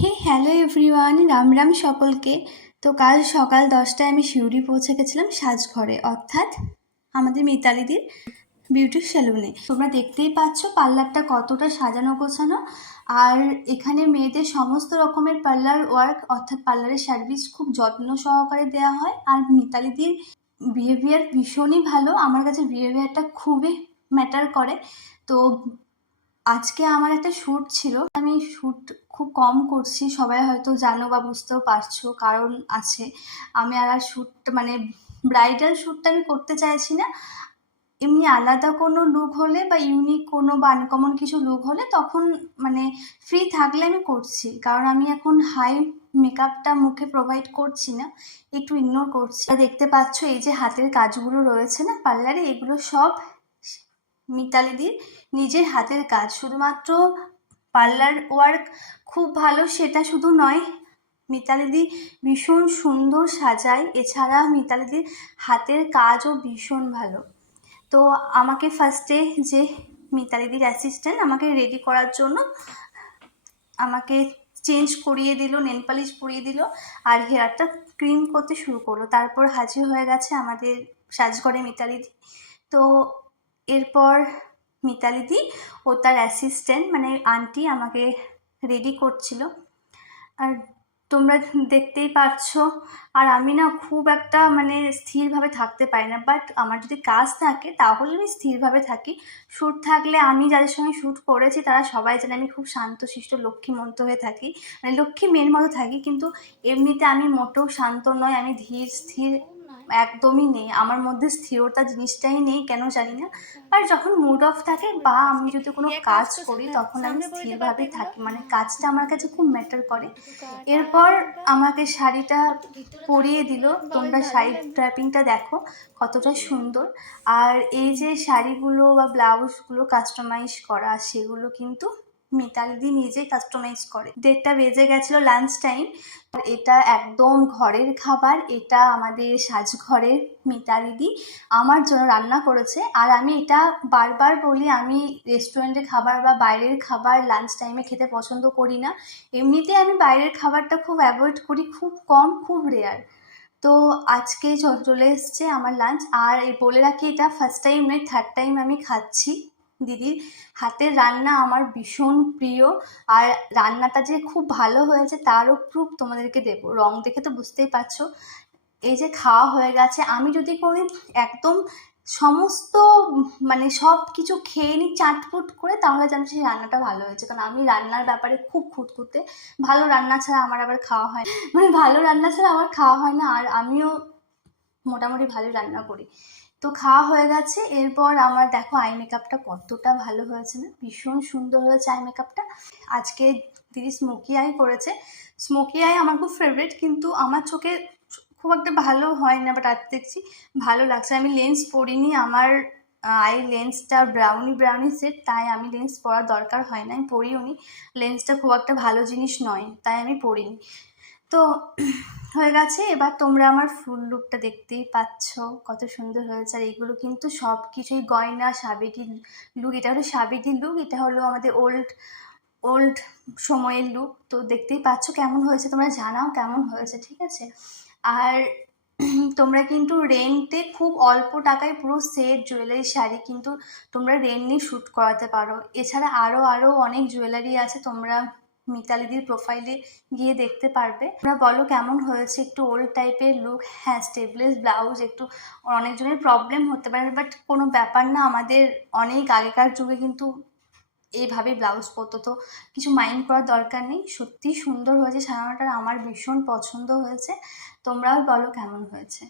Hey, hello everyone, Ram Ram সকলকে। তো কাল সকাল দশটায় আমি শিউরি পৌঁছে গেছিলাম সাজঘরে, অর্থাৎ আমাদের মিতালিদির বিউটি সেলুনে। তোমরা দেখতেই পাচ্ছ পার্লারটা কতটা সাজানো গোছানো, আর এখানে মেয়েদের সমস্ত রকমের পার্লার ওয়ার্ক, অর্থাৎ পার্লারের সার্ভিস খুব যত্ন সহকারে দেওয়া হয়। আর মিতালিদির বিহেভিয়ার ভীষণই ভালো। আমার কাছে বিহেভিয়ারটা খুবই ম্যাটার করে। তো আজকে আমার একটা শ্যুট ছিল। আমি শ্যুট খুব কম করছি, সবাই হয়তো জানো বা বুঝতেও পারছ কারণ আছে। আমি আর আর শ্যুট মানে ব্রাইডাল শ্যুটটা আমি করতে চাইছি না। এমনি আলাদা কোনো লুক হলে বা ইউনিক কোনো বা আনকমন কিছু লুক হলে তখন মানে ফ্রি থাকলে আমি করছি। কারণ আমি এখন হাই মেকআপটা মুখে প্রোভাইড করছি না, একটু ইগনোর করছি। দেখতে পাচ্ছ এই যে হাতের কাজগুলো রয়েছে না পার্লারে এগুলো সব মিতালিদির নিজের হাতের কাজ। শুধুমাত্র পার্লার ওয়ার্ক খুব ভালো সেটা শুধু নয়, মিতালিদি ভীষণ সুন্দর সাজায়। এছাড়া মিতালিদির হাতের কাজও ভীষণ ভালো। তো আমাকে ফার্স্টে যে মিতালিদির অ্যাসিস্ট্যান্ট আমাকে রেডি করার জন্য আমাকে চেঞ্জ করিয়ে দিল নেল পালিশ পরিয়ে দিল আর হেয়ারটা ক্রিম করতে শুরু করল। তারপর হাজির হয়ে গেছে আমাদের সাজঘরে মিতালিদি। তো এরপর মিতালিদি ও তার অ্যাসিস্ট্যান্ট মানে আন্টি আমাকে রেডি করছিল। আর তোমরা দেখতেই পাচ্ছ, আর আমি না খুব একটা মানে স্থিরভাবে থাকতে পারি না বাট আমার যদি কাজ থাকে তাহলে আমি স্থিরভাবে থাকি। শ্যুট থাকলে আমি যাদের সঙ্গে শ্যুট করেছি তারা সবাই জানে আমি খুব শান্ত শান্তশিষ্ট, লক্ষ্মীমন্ত হয়ে থাকি। মানে লক্ষ্মী মেয়ের মতো থাকি, কিন্তু এমনিতে আমি মোটেও শান্ত নয় আমি ধীর, স্থির একদমই নেই। আমার মধ্যে স্থিরতা জিনিসটাই নেই কেন জানি না। আর যখন মুড অফ থাকে বা আমি যদি কোনো কাজ করি তখন আমি স্থিরভাবে থাকি। মানে কাজটা আমার কাছে খুব ম্যাটার করে। এরপর আমাকে শাড়িটা পরিয়ে দিল। তোমরা শাড়ি ড্র্যাপিংটা দেখো কতটা সুন্দর। আর এই যে শাড়িগুলো বা ব্লাউজগুলো কাস্টমাইজ করা সেগুলো কিন্তু মিতালিদি নিজেই কাস্টমাইজ করে। ডেটটা বেজে গেছিল লাঞ্চ টাইম এটা একদম ঘরের খাবার, এটা আমাদের সাজঘরের মিতালিদি আমার জন্য রান্না করেছে। আর আমি এটা বারবার বলি, আমি রেস্টুরেন্টের খাবার বা বাইরের খাবার লাঞ্চ টাইমে খেতে পছন্দ করি না। এমনিতে আমি বাইরের খাবারটা খুব অ্যাভয়েড করি, খুব কম, খুব রেয়ার তো আজকে চলে এসছে আমার লাঞ্চ আর বলে রাখি, এটা ফার্স্ট টাইম নয় থার্ড টাইম আমি খাচ্ছি। দিদির হাতের রান্না আমার ভীষণ প্রিয়। আর রান্নাটা যে খুব ভালো হয়েছে তারও প্রুফ তোমাদেরকে দেবো। রং দেখে তো বুঝতেই পারছ। এই যে খাওয়া হয়ে গেছে, আমি যদি করি একদম সমস্ত মানে সব কিছু খেয়ে নিই চাটপুট করে, তাহলে জানি সেই রান্নাটা ভালো হয়েছে। কারণ আমি রান্নার ব্যাপারে খুব খুঁতখুঁতে ভালো রান্না ছাড়া আমার আবার খাওয়া হয় মানে ভালো রান্না ছাড়া আমার খাওয়া হয় না। আর আমিও মোটামুটি ভালো রান্না করি। তো খাওয়া হয়ে গেছে। এরপর আমার দেখো আই মেকআপটা কতটা ভালো হয়েছে না? ভীষণ সুন্দর হয়েছে আই মেকআপটা। আজকে দিদি স্মোকি আই করেছে। স্মোকি আই আমার খুব ফেভারিট কিন্তু আমার চোখে খুব একটা ভালো হয় না বাট আজ দেখছি ভালো লাগছে। আমি লেন্স পরিনি, আমার আই লেন্সটা ব্রাউনি ব্রাউনি সেট তাই আমি লেন্স পরার দরকার হয় না আমি পরিও নি লেন্সটা খুব একটা ভালো জিনিস নয়, তাই আমি পরিনি। তো হয়ে গেছে। এবার তোমরা আমার ফুল লুকটা দেখতেই পাচ্ছ। কত সুন্দর হয়েছে। আর এইগুলো কিন্তু সব কিছুই গয়না, সাবেকি লুক এটা হলো সাবেকি লুক এটা হলো আমাদের ওল্ড ওল্ড সময়ের লুক তো দেখতেই পাচ্ছ কেমন হয়েছে। তোমরা জানাও কেমন হয়েছে, ঠিক আছে? আর তোমরা কিন্তু রেন্টে খুব অল্প টাকায় পুরো সেট জুয়েলারি শাড়ি কিন্তু তোমরা রেন্ট নিয়ে শ্যুট করাতে পারো। এছাড়া আরও আরও অনেক জুয়েলারি আছে। তোমরা মিতালিদির প্রোফাইলে গিয়ে দেখতে পারবে। তোমরা বলো কেমন হয়েছে? একটু ওল্ড টাইপের লুক হ্যাঁ স্টেবলেস ব্লাউজ একটু অনেকজনের প্রবলেম হতে পারে বাট কোনো ব্যাপার না, আমাদের অনেক আগেকার যুগে কিন্তু এইভাবে ব্লাউজ পরতো। তো কিছু মাইন্ড করার দরকার নেই, সত্যিই সুন্দর হয়েছে সাজানোটা আমার ভীষণ পছন্দ হয়েছে। তোমরাও বলো কেমন হয়েছে?